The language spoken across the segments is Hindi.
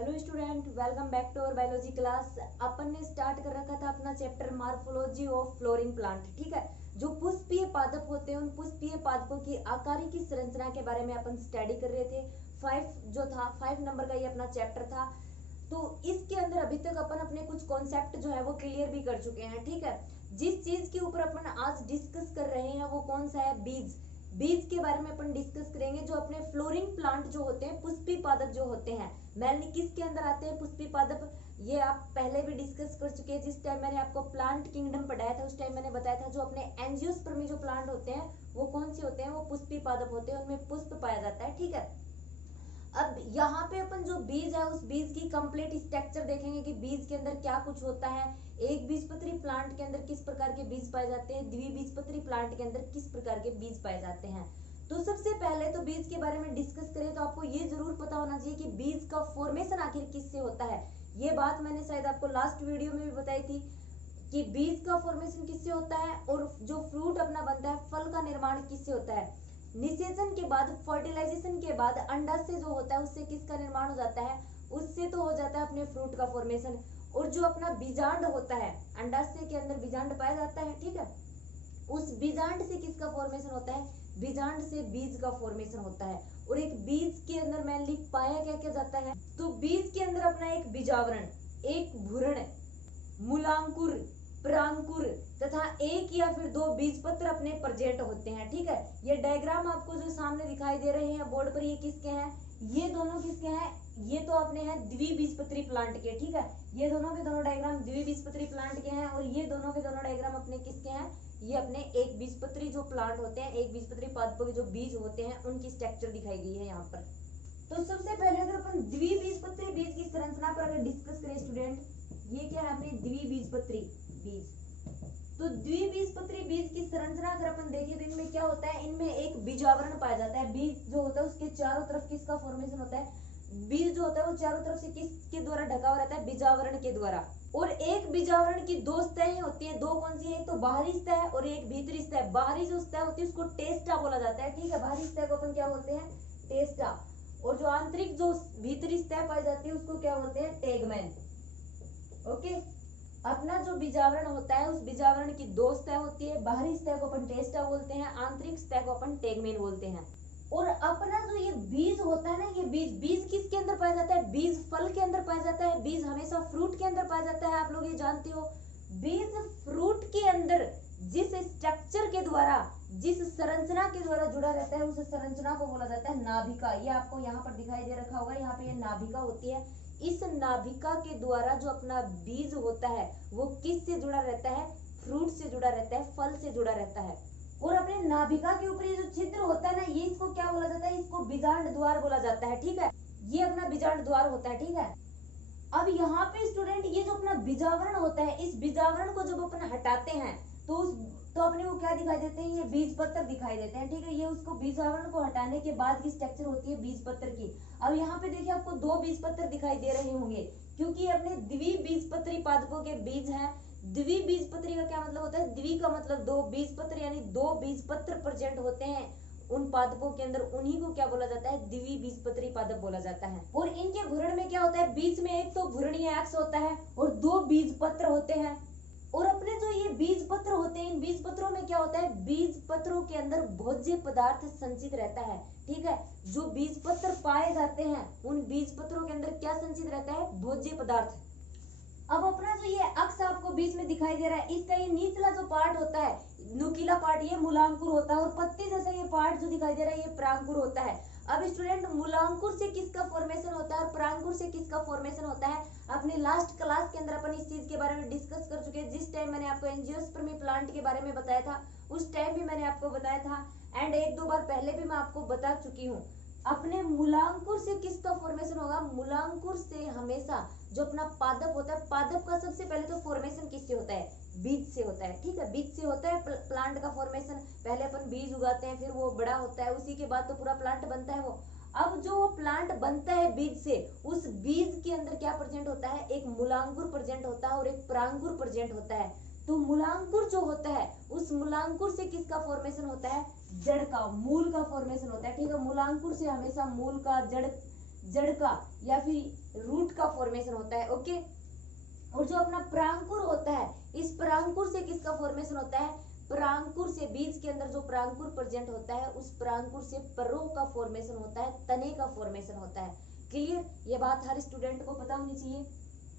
Hello student, welcome back to our biology class. अपन ने स्टार्ट कर रखा था अपना chapter morphology of flowering plant. ठीक है, जो पुष्पीय पादप होते हैं उन पुष्पीय पादपों की आकारिकी संरचना के बारे में अपन स्टडी कर रहे थे। 5 नंबर का ये अपना चैप्टर था। तो इसके अंदर अभी तक अपन अपने कुछ कॉन्सेप्ट जो है वो क्लियर भी कर चुके हैं। ठीक है, जिस चीज के ऊपर अपन आज डिस्कस कर रहे हैं वो कौन सा है? बीज। बीज के बारे में अपन डिस्कस करेंगे। जो अपने फ्लोरिंग प्लांट जो होते हैं, पुष्पी पादप जो होते हैं, मेनली किसके अंदर आते हैं पुष्पी पादप? ये आप पहले भी डिस्कस कर चुके हैं। जिस टाइम मैंने आपको प्लांट किंगडम पढ़ाया था उस टाइम मैंने बताया था जो अपने एंजियोस्पर्मी जो प्लांट होते हैं वो कौन से होते हैं? वो पुष्पी पादप होते हैं, उनमें पुष्प पाया जाता है। ठीक है, अब यहाँ पे अपन जो बीज है उस बीज की कंप्लीट स्ट्रक्चर देखेंगे कि बीज के अंदर क्या कुछ होता है। एक बीजपत्री प्लांट के अंदर किस प्रकार के बीज पाए जाते हैं, द्विबीजपत्री प्लांट के अंदर किस प्रकार के बीज पाए जाते हैं। तो सबसे पहले तो बीज के बारे में डिस्कस करें तो आपको ये जरूर पता होना चाहिए कि बीज का फॉर्मेशन आखिर किससे होता है। ये बात मैंने शायद आपको लास्ट वीडियो में भी बताई थी कि बीज का फॉर्मेशन किससे होता है और जो फ्रूट अपना बनता है, फल का निर्माण किससे होता है। निषेचन के बाद, फर्टिलाइजेशन के बाद अंडाशय जो होता है उससे किसका निर्माण हो जाता है? उससे तो हो जाता है अपने फ्रूट का फॉर्मेशन। और जो अपना बीजांड होता है, अंडाशय के अंदर बीजांड पाया जाता है। ठीक है, उस बीजांड से किसका फॉर्मेशन होता है? बीजांड से बीज का फॉर्मेशन होता है। और एक बीज के अंदर मेनली पाया क्या क्या जाता है? तो बीज के अंदर अपना एक बीजावरण, एक भ्रूण, मूलांकुर, परांकुर तथा एक या फिर दो बीजपत्र अपने प्रेजेंट होते हैं। ठीक है, ये डायग्राम आपको जो सामने दिखाई दे रहे हैं बोर्ड पर, ये किसके हैं? ये दोनों किसके हैं? ये तो अपने हैं द्विबीजपत्री प्लांट के। ठीक है, ये दोनों के दोनों डायग्राम द्विबीजपत्री प्लांट के हैं और ये दोनों के दोनों डायग्राम अपने किसके हैं? ये अपने एक बीजपत्री जो प्लांट होते हैं, एक बीजपत्री पादपों के जो बीज होते हैं उनकी स्ट्रक्चर दिखाई गई है यहाँ पर। तो सबसे पहले अगर अपन द्विबीजपत्री बीज की संरचना पर अगर डिस्कस करें स्टूडेंट, ये क्या है अपने द्विबीजपत्री बीज। तो द्विबीजपत्री बीज की संरचना अगर अपन देखें तो इनमें क्या होता है? इनमें एक बीजावरण पाया जाता है। बीज जो होता है उसके चारों तरफ किसका फॉर्मेशन होता है? बीज जो होता है वो चारों तरफ से किसके द्वारा ढका हुआ रहता है? बीजावरण के द्वारा। और एक बीजावरण की दो सतहें होती है। दो कौन सी है? एक तो बाहरी सतह और एक भीतरी सतह। बाहरी जो सतह होती है उसको टेस्टा बोला जाता है। ठीक है, बाहरी सतह को अपन क्या बोलते हैं? टेस्टा। और जो आंतरिक जो भीतरी सतह पाई जाती है उसको क्या बोलते हैं? टेगमेन। ओके, अपना जो बीजावरण होता है उस बीजावरण की दो सतह होती है। बाहरी सतह को अपन टेस्टा बोलते हैं, आंतरिक सतह को अपन टेगमेन बोलते हैं। और अपना जो ये बीज होता है ना, ये बीज किसके अंदर पाया जाता है? बीज फल के अंदर पाया जाता है। बीज हमेशा फ्रूट के अंदर पाया जाता है, आप लोग ये जानते हो। बीज फ्रूट के अंदर जिस स्ट्रक्चर के द्वारा, जिस संरचना के द्वारा जुड़ा रहता है उस संरचना को बोला जाता है नाभिका। ये आपको यहाँ पर दिखाई दे रखा होगा, यहाँ पे ये नाभिका होती है। इस नाभिका के द्वारा जो अपना बीज होता है वो किस से जुड़ा रहता है? फ्रूट से जुड़ा रहता है, फल से जुड़ा रहता है। और अपने नाभिका के ऊपर ये जो छिद्र होता है ना, ये इसको क्या बोला जाता है? इसको बीजांड द्वार बोला जाता है। ठीक है, ये अपना बीजांड द्वार होता है। ठीक है, अब यहाँ पे स्टूडेंट ये जो अपना बीजावरण होता है, इस बीजावरण को जब अपन हटाते हैं तो अपने को क्या दिखाई देते हैं? ये बीजपत्र दिखाई देते हैं। ठीक है, ये उसको बीजावरण को हटाने के बाद की स्ट्रक्चर होती है बीजपत्र की। अब यहाँ पे देखिए आपको दो बीजपत्र दिखाई दे रहे होंगे क्योंकि अपने द्विबीजपत्री पादपों के बीज हैं। द्विबीजपत्री का क्या मतलब होता है? द्वि का मतलब दो, बीजपत्र यानी दो बीजपत्र प्रेजेंट होते हैं उन पादपों के अंदर, उन्हीं को क्या बोला जाता है? द्विबीजपत्री पादप बोला जाता है। और इनके भ्रूण में क्या होता है? बीच में एक तो भ्रूणीय अक्ष होता है और दो बीजपत्र होते हैं। और अपने जो ये बीज पत्र होते हैं, इन बीज पत्रों में क्या होता है? बीज पत्रों के अंदर भोज्य पदार्थ संचित रहता है। ठीक है, जो बीज पत्र पाए जाते हैं उन बीज पत्रों के अंदर क्या संचित रहता है? भोज्य पदार्थ। अब अपना जो ये अक्ष आपको बीच में दिखाई दे रहा है, इसका ये निचला जो पार्ट होता है, नुकीला पार्ट, ये मूलांकुर होता है और पत्ते जैसा ये पार्ट जो दिखाई दे रहा है ये परांकुर होता है। अब स्टूडेंट, मूलांकुर से किसका फॉर्मेशन होता है और परांकुर से किसका फॉर्मेशन होता है? अपनी लास्ट क्लास के अंदर अपन इस चीज के बारे में डिस्कस कर चुके हैं। जिस टाइम मैंने आपको एंजियोस्पर्मी प्लांट के बारे में बताया था उस टाइम भी मैंने आपको बताया था एंड एक दो बार पहले भी मैं आपको बता चुकी हूँ। अपने मूलांकुर से किसका फॉर्मेशन होगा? मूलांकुर से हमेशा जो अपना पादप होता है, पादप का सबसे पहले तो फॉर्मेशन किससे होता है? बीज से होता है। ठीक है, बीज से होता है प्लांट का फॉर्मेशन। पहले अपन बीज उगाते हैं, फिर वो बड़ा होता है, उसी के बाद तो पूरा प्लांट बनता है वो। अब जो प्लांट बनता है बीज से, उस बीज के अंदर क्या प्रेजेंट होता है? एक मूलांकुर प्रेजेंट होता है और एक परांकुर प्रेजेंट होता है। तो मूलांकुर जो होता है उस मूलांकुर से किसका फॉर्मेशन होता है? जड़ का, मूल का फॉर्मेशन होता है। ठीक है, मूलांकुर से हमेशा मूल का, जड़ का या फिर रूट का फॉर्मेशन होता है। ओके, और जो अपना परांकुर होता है, इस परांकुर से किसका फॉर्मेशन होता है? परांकुर से, बीज के अंदर जो परांकुर प्रेजेंट होता है उस परांकुर से परों का फॉर्मेशन होता है, तने का फॉर्मेशन होता है। क्लियर? ये बात हर स्टूडेंट को पता होनी चाहिए।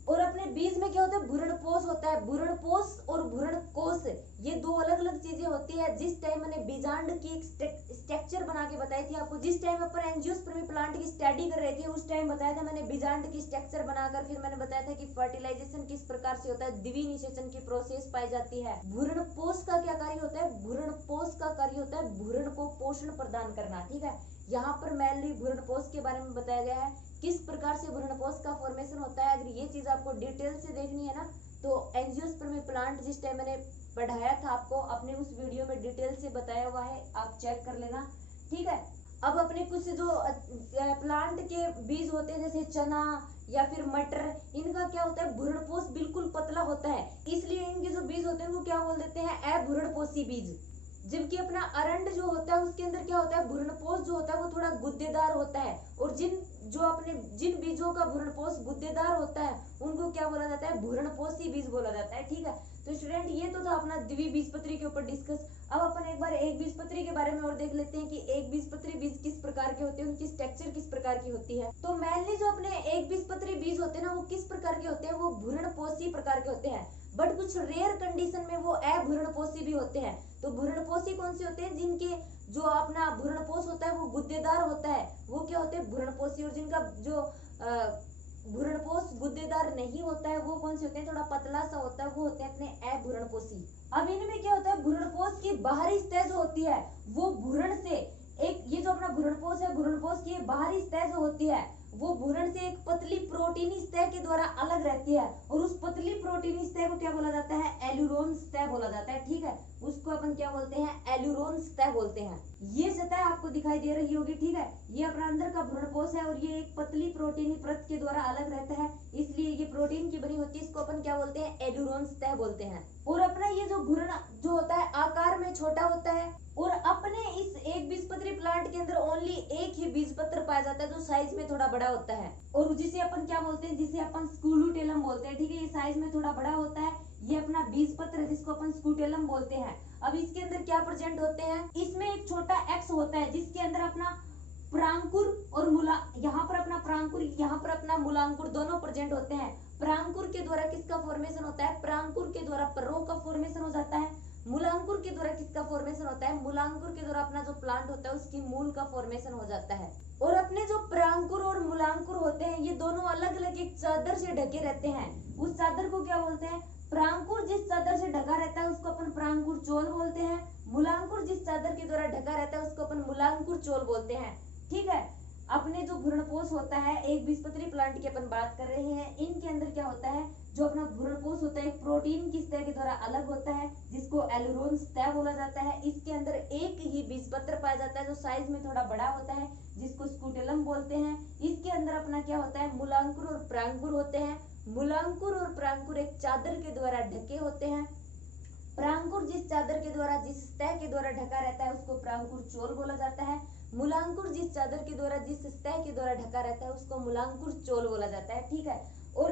और अपने बीज में क्या होता है? भ्रूणपोष होता है। भ्रूणपोष और भ्रूणकोश ये दो अलग अलग चीजें होती है। जिस टाइम मैंने बीजांड की एक स्ट्रक्चर बना के बताई थी आपको, जिस टाइम अपन एंजियोस्पर्मी प्लांट की स्टडी कर रहे थे उस टाइम बताया था मैंने बीजांड की स्ट्रक्चर बनाकर, फिर मैंने बताया था कि फर्टिलाइजेशन किस प्रकार से होता है, द्विनिषेचन की प्रोसेस पाई जाती है। भ्रूणपोष का क्या कार्य होता है? भ्रूणपोष का कार्य होता है भ्रूण को पोषण प्रदान करना। ठीक है, यहाँ पर मेनली भ्रूणपोष के बारे में बताया गया है, किस प्रकार से भ्रूणपोष का फॉर्मेशन होता है। अगर ये चीज आपको डिटेल से देखनी है ना तो एंजियोस्पर्मी प्लांट जिस टाइम मैंने पढ़ाया था आपको, अपने उस वीडियो में डिटेल से बताया हुआ है, आप चेक कर लेना। ठीक है, अब अपने कुछ जो प्लांट के बीज होते हैं जैसे चना या फिर मटर, इनका क्या होता है? भ्रूणपोष बिल्कुल पतला होता है, इसलिए इनके जो बीज होते हैं वो क्या बोल देते हैं? अभ्रूणपोषी बीज। जबकि अपना अरंड जो होता है उसके अंदर क्या होता है? भ्रूणपोष जो होता है वो थोड़ा गुद्देदार होता है, और जिन बीजों का भ्रूणपोष गुद्देदार होता है उनको क्या बोला जाता है? भ्रूणपोषी बीज बोला जाता है। ठीक है, तो स्टूडेंट ये तो था अपना द्विबीजपत्री के ऊपर डिस्कस। अब अपन एक बार एक बीजपत्री के बारे में और देख लेते हैं कि एक बीजपत्री बीज किस प्रकार के होते हैं, उनकी स्ट्रक्चर किस प्रकार की होती है। तो मेनली जो अपने एक बीजपत्री बीज होते हैं ना वो किस प्रकार के होते हैं? वो भ्रूणपोषी प्रकार के होते हैं, बट कुछ रेयर कंडीशन में वो अभ्रूणपोषी भी होते हैं। तो भ्रूणपोषी कौन से होते हैं? जिनके जो अपना भ्रूणपोष होता है वो गुद्देदार होता है, वो क्या होते हैं? भ्रूणपोषी। और जिनका जो भ्रूणपोष गुद्देदार नहीं होता है वो कौन से होते हैं? थोड़ा पतला सा होता है, वो होते हैं अपने अभ्रूणपोषी। अब इनमें क्या होता है? भ्रूणपोष की बाहरी सतह जो होती है वो भ्रूण से एक, ये जो अपना भ्रूणपोष है, भ्रूणपोष की बाहरी सतह जो होती है वो भ्रूण से एक पतली प्रोटीनी सतह के द्वारा अलग रहती है, और उस पतली प्रोटीनी सतह को क्या बोला जाता है? एल्यूरोन सतह बोला जाता है। ठीक है, उसको अपन क्या बोलते हैं? एल्यूरोन सतह बोलते हैं। ये सतह आपको दिखाई दे रही होगी। ठीक है, ये अपना अंदर का भ्रूणपोष है और ये एक पतली प्रोटीनी परत के द्वारा अलग रहता है, इसलिए ये प्रोटीन की बनी होती है, इसको अपन क्या बोलते हैं? एल्यूरोन सतह बोलते हैं। और अपना ये जो भ्रूण जो होता है आकार में छोटा होता है, और अपने इस एक बीजपत्री प्लांट के अंदर ओनली एक ही बीजपत्र पाया जाता है जो साइज में थोड़ा बड़ा होता है, और जिसे अपन क्या बोलते हैं? जिसे अपन स्कूलुटेलम बोलते हैं। ठीक है, ये साइज में थोड़ा बड़ा होता है, ये अपना बीजपत्र है जिसको अपन स्कूटेलम बोलते हैं। अब इसके अंदर क्या प्रेजेंट होते हैं? इसमें एक छोटा एक्स होता है जिसके अंदर अपना परांकुर और यहाँ पर अपना परांकुर, यहाँ पर अपना मूलांकुर दोनों प्रेजेंट होते हैं। परांकुर के द्वारा किसका फॉर्मेशन होता है? परांकुर के द्वारा परों का फॉर्मेशन हो जाता है। मूलांकुर के द्वारा किसका फॉर्मेशन होता है? मूलांकुर के द्वारा अपना जो प्लांट होता है उसकी मूल का फॉर्मेशन हो जाता है। और अपने जो परांकुर और मूलांकुर होते हैं ये दोनों अलग अलग एक चादर से ढके रहते हैं। उस चादर को क्या बोलते हैं? परांकुर जिस चादर से ढका रहता है उसको अपन परांकुर चोल बोलते हैं। मूलांकुर जिस चादर के द्वारा ढका रहता है उसको अपन मूलांकुर चोल बोलते हैं। ठीक है, अपने जो भ्रूणपोष होता है, एक बीजपत्री प्लांट की अपन बात कर रहे हैं, इनके अंदर क्या होता है? जो अपना भ्रूणपोष होता है एक प्रोटीन की सतह के द्वारा अलग होता है जिसको एल्यूरोन सतह बोला जाता है। इसके अंदर एक ही बीजपत्र पाया जाता है जो साइज में थोड़ा बड़ा होता है जिसको स्कूटेलम बोलते हैं। इसके अंदर अपना क्या होता है? मूलांकुर और परांकुर होते हैं। मूलांकुर और परांकुर एक चादर के द्वारा ढके होते हैं। परांकुर जिस चादर के द्वारा, जिस सतह के द्वारा ढका रहता है उसको परांकुर चोल बोला जाता है। मूलांकुर जिस चादर के द्वारा, जिस सतह के द्वारा ढका रहता है उसको मूलांकुर चोल बोला जाता है। ठीक है, और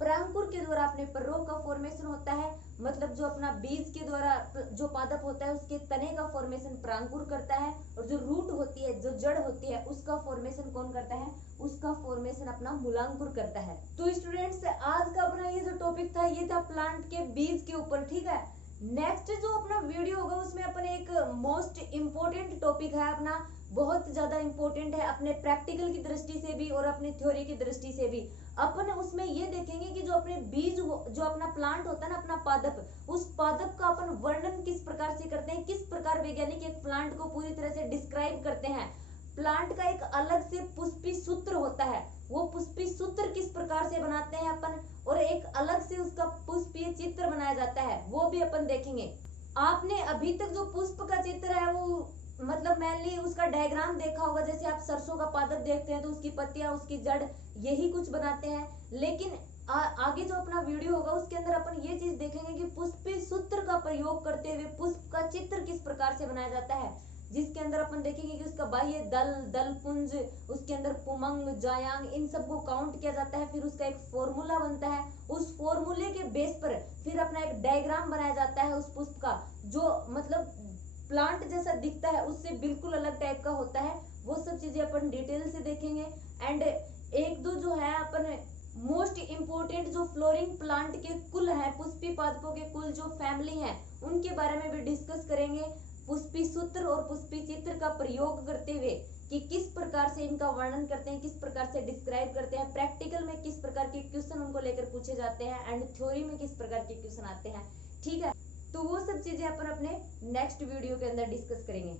परांकुर के द्वारा अपने परों का फॉर्मेशन होता है, मतलब जो अपना बीज के द्वारा जो पादप होता है उसके तने का फॉर्मेशन परांकुर करता है, और जो रूट होती है, जो जड़ होती है, उसका फॉर्मेशन कौन करता है? उसका फॉर्मेशन अपना मूलांकुर करता है। तो स्टूडेंट्स, आज का अपना ये जो टॉपिक था ये था प्लांट के बीज के ऊपर। ठीक है, नेक्स्ट जो अपना वीडियो होगा उसमें अपन एक मोस्ट इम्पोर्टेंट टॉपिक है अपना, बहुत ज्यादा इम्पोर्टेंट है अपने प्रैक्टिकल की दृष्टि से भी और अपने थ्योरी की दृष्टि से भी। अपन उसमें ये देखेंगे कि जो अपने बीज, जो अपना प्लांट होता है ना, अपना पादप, उस पादप का अपन वर्णन किस प्रकार से करते हैं, किस प्रकार वैज्ञानिक एक प्लांट को पूरी तरह से डिस्क्राइब करते हैं। प्लांट का एक अलग से पुष्पी सूत्र होता है, वो पुष्पी सूत्र किस प्रकार से बनाते हैं अपन, और एक अलग से उसका पुष्पीय चित्र बनाया जाता है, वो भी अपन देखेंगे। आपने अभी तक जो पुष्प का चित्र है वो मतलब मेनली उसका डायग्राम देखा होगा, जैसे आप सरसों का पादप देखते हैं तो उसकी पत्तियां, उसकी जड़, यही कुछ बनाते हैं। लेकिन आगे जो अपना वीडियो होगा उसके अंदर अपन ये चीज देखेंगे कि पुष्पी सूत्र का प्रयोग करते हुए पुष्प का चित्र किस प्रकार से बनाया जाता है। जिसके अंदर अपन देखेंगे कि उसका बाह्य दल, दल पुंज, उसके अंदर पुमंग, जायांग, इन सबको काउंट किया जाता है। फिर उसका एक फॉर्मूला बनता है, उस फॉर्मूले के बेस पर फिर अपना एक डायग्राम बनाया जाता है उस पुष्प का, जो मतलब प्लांट जैसा दिखता है उससे बिल्कुल अलग टाइप का होता है। वो सब चीजें अपन डिटेल से देखेंगे। एंड एक दो जो है अपन मोस्ट इंपोर्टेंट जो फ्लोरिंग प्लांट के कुल है, पुष्पी पादपों के कुल जो फैमिली है, उनके बारे में भी डिस्कस करेंगे। पुष्पी सूत्र और पुष्पी चित्र का प्रयोग करते हुए कि किस प्रकार से इनका वर्णन करते हैं, किस प्रकार से डिस्क्राइब करते हैं, प्रैक्टिकल में किस प्रकार के क्वेश्चन उनको लेकर पूछे जाते हैं, एंड थ्योरी में किस प्रकार के क्वेश्चन आते हैं। ठीक है, तो वो सब चीजें अपन अपने नेक्स्ट वीडियो के अंदर डिस्कस करेंगे।